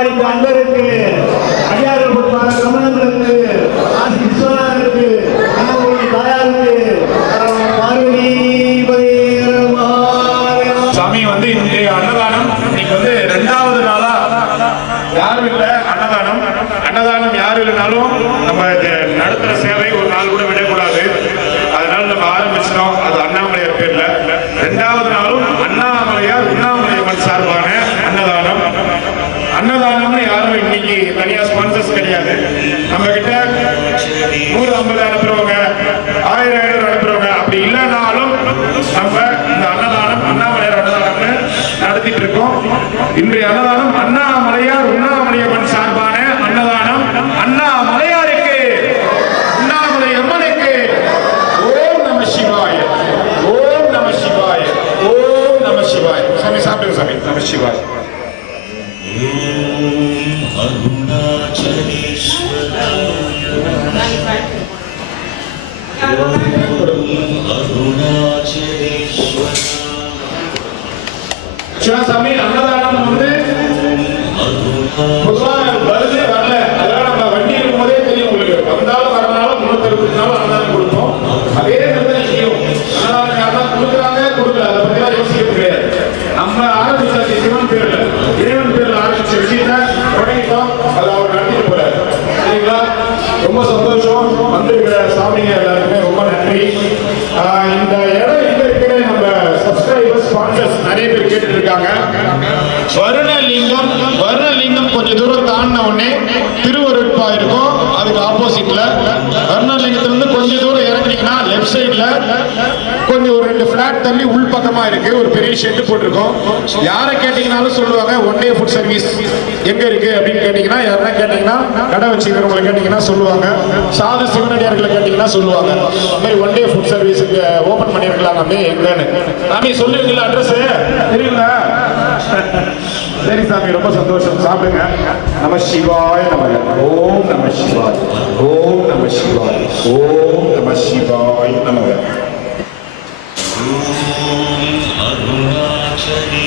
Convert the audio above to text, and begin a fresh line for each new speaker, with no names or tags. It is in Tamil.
சம்பாதித்த அன்பருக்கு அடியார்கள் பொறுப்பான கமலங்களுக்கு ஆசி விஸ்வநாதருக்கு கணவனுடைய தாயாருக்கு
சாமி வந்து இன்றைய அன்னதானம். இன்னைக்கு வந்து ரெண்டாவது நாளா யாரும் இல்லை அன்னதானம். அன்னதானம் யாரும் இல்லைனாலும் நம்ம நடத்துற சேவை ஒரு நாள் கூட விடக்கூடாது. அதனால நம்ம ஆரம்பிச்சிடும் அது அண்ணாமலையார் பேர்ல. ரெண்டாவது நாளும் அன்னதானம்னு யாரும் இன்னைக்கு தனியா ஸ்பான்சர்ஸ் கிடையாது. நம்ம கிட்ட நூறு ஐம்பது அனுப்புறவங்க ஆயிரம் ஐநூறு அனுப்புறவங்க அப்படி இல்லைனாலும் நம்ம இந்த அன்னதானம் அண்ணாமலையார் அன்னதானம்னு நடத்திட்டு இருக்கோம். இன்றைய அன்னதானம் அண்ணாமலையார் உண்ணாமலையம்மன் சார்பான அன்னதானம் அண்ணாமலையாருக்கு உண்ணாமலை அம்மனுக்கு ஓம் நம சிவாய ஓம் நம சிவாய ஓம் நம சிவாய. சாமி சாப்பிடுங்க சாமி. நம சிவாய. சிவசாமி அன்னதானம் வந்து பொதுவாக வருது வரல. அதெல்லாம் நம்ம வண்டி இருக்கும்போதே தெரியும் உங்களுக்கு. வந்தாலும் வரனாலும் முன்னூத்தி அறுபத்தி அன்னதானம் கொடுப்போம். அதே மாதிரி செய்யும். அன்னதானம் யாரா கொடுக்குறாங்க? கொடுக்கல. அதை பத்தி எல்லாம் யோசிக்கிறது நம்ம ஆரம்பிச்சாச்சு சிவன் பேர்ல. இறைவன் பேர்ல ஆரம்பிச்ச விஷயத்த தொடங்கிட்டோம். அதை அவர் நடத்திட்டு போறாரு. சரிங்களா? ரொம்ப சந்தோஷம். வந்திருக்கிற சாமிங்க எல்லாருக்குமே ரொம்ப நன்றி. இந்த வருணலிங்கம் வருணலிங்கம் கொஞ்சம் தூரம் தாண்டின உடனே திருவருட்பா இருக்கும். அதுக்கு ஆப்போசிட்ல வருணலிங்கத்துல இருந்து கொஞ்சம் தூரம் இறங்கினீங்கன்னா லெஃப்ட் சைட்ல கொஞ்சம் ஒரு ரெண்டு பிளாட் தள்ளி உள் பக்கமா இருக்கு. ஒரு பெரிய ஷெட் போட்டிருக்கோம். யாரை கேட்டீங்கனாலும் சொல்லுவாங்க ஒன் டே ஃபுட் சர்வீஸ் எங்க இருக்கு? அப்படின்னு கேட்டீங்கன்னா யாரா கேட்டீங்கன்னா கடை வச்சுக்கிறவங்களை கேட்டீங்கன்னா சொல்லுவாங்க. சாது சிவனடியார்களை கேட்டீங்கன்னா சொல்லுவாங்க. இந்த மாதிரி ஒன் டே ஃபுட் சர்வீஸுக்கு ஓபன் பண்ணியிருக்கலாம் நம்ம எங்கன்னு. சாமி சொல்லுவீங்களா அட்ரஸ் தெரியுங்களா? சரி சாமி ரொம்ப சந்தோஷம் சாப்பிடுங்க நம சிவாய் நம ஓம் நம சிவாய் ஓம் நம சிவாய் ஓம் நம சிவாய் நம
அருணாச்சலி